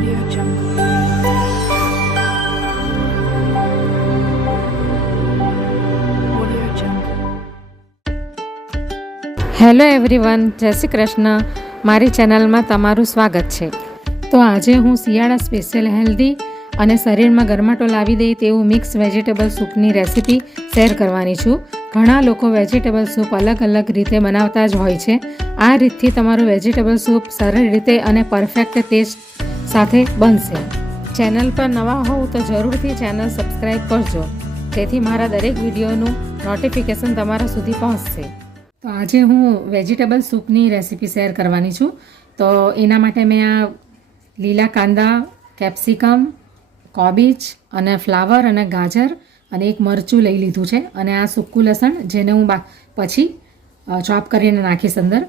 Audio Jungle. Audio Jungle. Hello everyone, જય શ્રી કૃષ્ણ. મારી ચેનલમાં તમારું સ્વાગત છે. તો આજે હું શિયાળા સ્પેશિયલ હેલ્ધી અને શરીરમાં ગરમાટો લાવી દે તેવું મિક્સ વેજીટેબલ સૂપની રેસીપી શેર કરવાની છું. ઘણા લોકો વેજીટેબલ સૂપ અલગ અલગ રીતે બનાવતા જ હોય છે. આ રીતથી તમારું વેજીટેબલ સૂપ સરળ રીતે અને પરફેક્ટ ટેસ્ટ સાથે બનશે. ચેનલ પર નવા હોવ તો જરૂરથી ચેનલ સબસ્ક્રાઈબ કરજો, જેથી મારા દરેક વિડીયોનું નોટિફિકેશન તમારા સુધી પહોંચશે. તો આજે હું વેજીટેબલ સૂપની રેસીપી શેર કરવાની છું. તો એના માટે મેં આ લીલા કાંદા, કેપ્સિકમ, કોબીજ અને ફ્લાવર અને ગાજર અને એક મરચું લઈ લીધું છે, અને આ સૂકું લસણ જેને હું પછી ચોપ કરીને નાખીશ અંદર.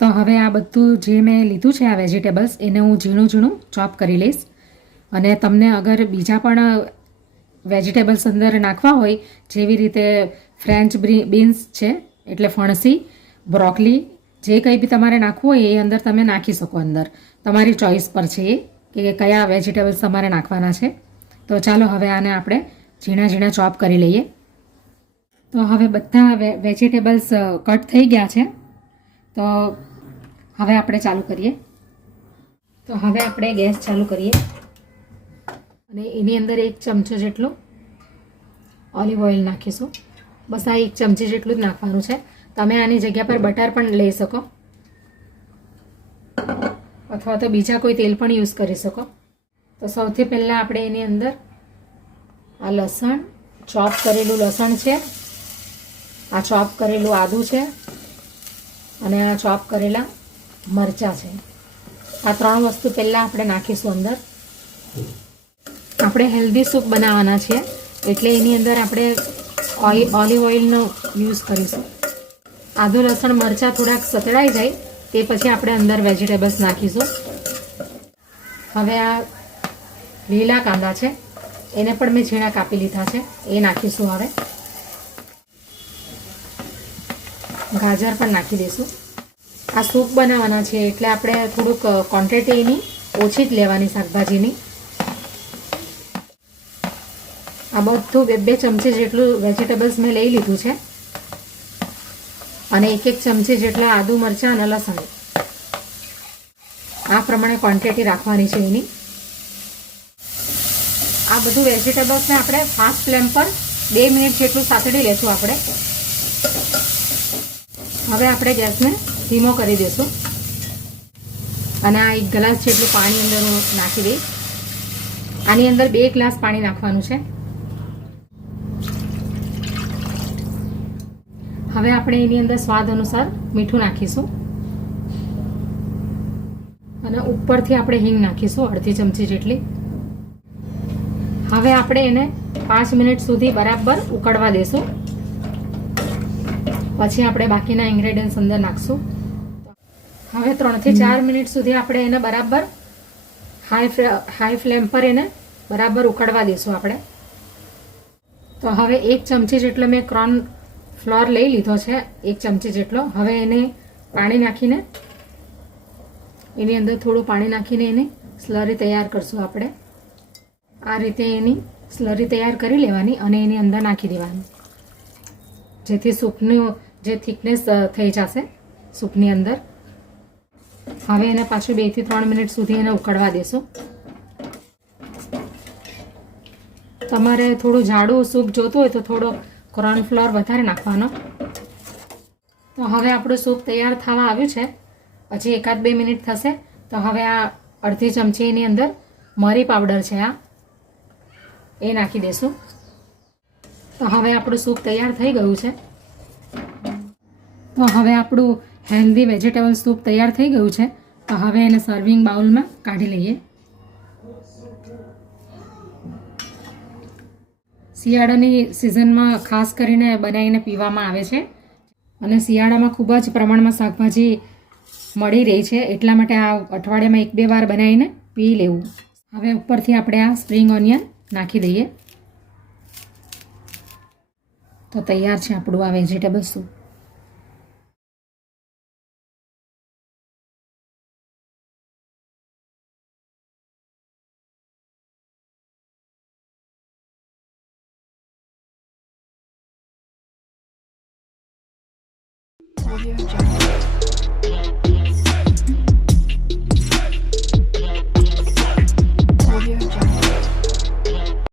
તો હવે આ બધું જે મેં લીધું છે આ વેજીટેબલ્સ એને હું ઝીણું ઝીણું ચોપ કરી લઈશ. અને તમને અગર બીજા પણ વેજીટેબલ્સ અંદર નાખવા હોય, જેવી રીતે ફ્રેન્ચ બીન્સ છે એટલે ફણસી, બ્રોકલી, જે કંઈ બી તમારે નાખવું હોય એ અંદર તમે નાખી શકો. અંદર તમારી ચોઈસ પર છે એ કે કયા વેજીટેબલ્સ તમારે નાખવાના છે. તો ચાલો હવે આને આપણે ઝીણા ઝીણા ચોપ કરી લઈએ. તો હવે બધા વેજીટેબલ્સ કટ થઈ ગયા છે. તો હવે આપણે ચાલુ કરીએ. તો હવે આપણે ગેસ ચાલુ કરીએ અને એની અંદર 1 ચમચો જેટલું ઓલિવ ઓઇલ નાખીશું. બસ આ 1 ચમચી જેટલું જ નાખવાનું છે. તમે આની જગ્યા પર બટર પણ લઈ શકો, અથવા તો બીજા કોઈ તેલ પણ યુઝ કરી શકો. તો સૌથી પહેલાં આપણે એની અંદર આ લસણ, ચોપ કરેલું લસણ છે, આ ચોપ કરેલું આદું છે અને આ ચોપ કરેલા મરચાં છે. આ 3 વસ્તુ પહેલાં આપણે નાખીશું અંદર. આપણે હેલ્ધી સૂપ બનાવવાના છીએ એટલે એની અંદર આપણે ઓલિવ ઓઇલનો યુઝ કરીશું. આદું, લસણ, મરચાં થોડાક સતળાઈ જાય તે પછી આપણે અંદર વેજીટેબલ્સ નાખીશું. હવે આ લીલા કાંદા છે એને પણ મેં ઝીણા કાપી લીધા છે, એ નાખીશું. હવે ગાજર પણ નાખી દઈશું. આ સૂપ બનાવવાના છે એટલે આપણે થોડુંક ક્વોન્ટિટી એની ઓછી જ લેવાની શાકભાજીની. આ બધું 2-2 ચમચી જેટલું વેજીટેબલ્સ મેં લઈ લીધું છે, અને 1-1 ચમચી જેટલા આદુ, મરચાં અને લસણ, આ પ્રમાણે ક્વોન્ટિટી રાખવાની છે એની. આ બધું વેજીટેબલ્સને આપણે ફાસ્ટ ફ્લેમ પર 2 મિનિટ જેટલું સાતડી લેશું આપણે. હવે આપણે ગેસને ધીમો કરી દઈશું અને આ 1 ગ્લાસ જેટલું પાણી અંદર હું નાખી દઈશ. આની અંદર 2 ગ્લાસ પાણી નાખવાનું છે. હવે આપણે એની અંદર સ્વાદ અનુસાર મીઠું નાખીશું અને ઉપરથી આપણે હિંગ નાખીશું 1/2 ચમચી જેટલી. હવે આપણે એને 5 મિનિટ સુધી બરાબર ઉકળવા દેશું. પછી આપણે બાકીના ઇન્ગ્રેડિયન્ટ્સ અંદર નાખશું. હવે 3 થી 4 મિનિટ સુધી આપણે એને બરાબર હાઈ ફ્લેમ પર એને બરાબર ઉકળવા દેશું આપણે. તો હવે 1 ચમચી જેટલો મેં કોર્ન ફ્લોર લઈ લીધો છે, 1 ચમચી જેટલો. હવે એને પાણી નાખીને એની અંદર થોડું પાણી નાખીને એની સ્લરી તૈયાર કરશું આપણે. આ રીતે એની સ્લરી તૈયાર કરી લેવાની અને એની અંદર નાખી દેવાની, જેથી સૂપની જે થિકનેસ થઈ જશે સૂપની અંદર. હવે એને પાછું 2 થી 3 મિનિટ સુધી એને ઉકળવા દેશું. તમારે થોડું જાડું સૂપ જોતું હોય તો થોડો કોર્નફ્લોર વધારે નાખવાનો. તો હવે આપણું સૂપ તૈયાર થવા આવ્યું છે. પછી 1-2 મિનિટ થશે તો હવે આ 1/2 ચમચીની અંદર મરી પાવડર છે એ નાખી દઈશું. તો હવે આપણું સૂપ તૈયાર થઈ ગયું છે. તો હવે આપણું હેલ્ધી વેજીટેબલ સૂપ તૈયાર થઈ ગયું છે. તો હવે એને સર્વિંગ બાઉલમાં કાઢી લઈએ. શિયાળાની સિઝનમાં ખાસ કરીને બનાવીને પીવામાં આવે છે, અને શિયાળામાં ખૂબ જ પ્રમાણમાં શાકભાજી મળી રહી છે, એટલા માટે આ અઠવાડિયામાં 1-2 વાર બનાવીને પી લેવું. હવે ઉપરથી આપણે આ સ્પ્રિંગ ઓનિયન નાખી દઈએ. તો તૈયાર છે આપણું આ વેજીટેબલ સૂપ. Audio Jungle.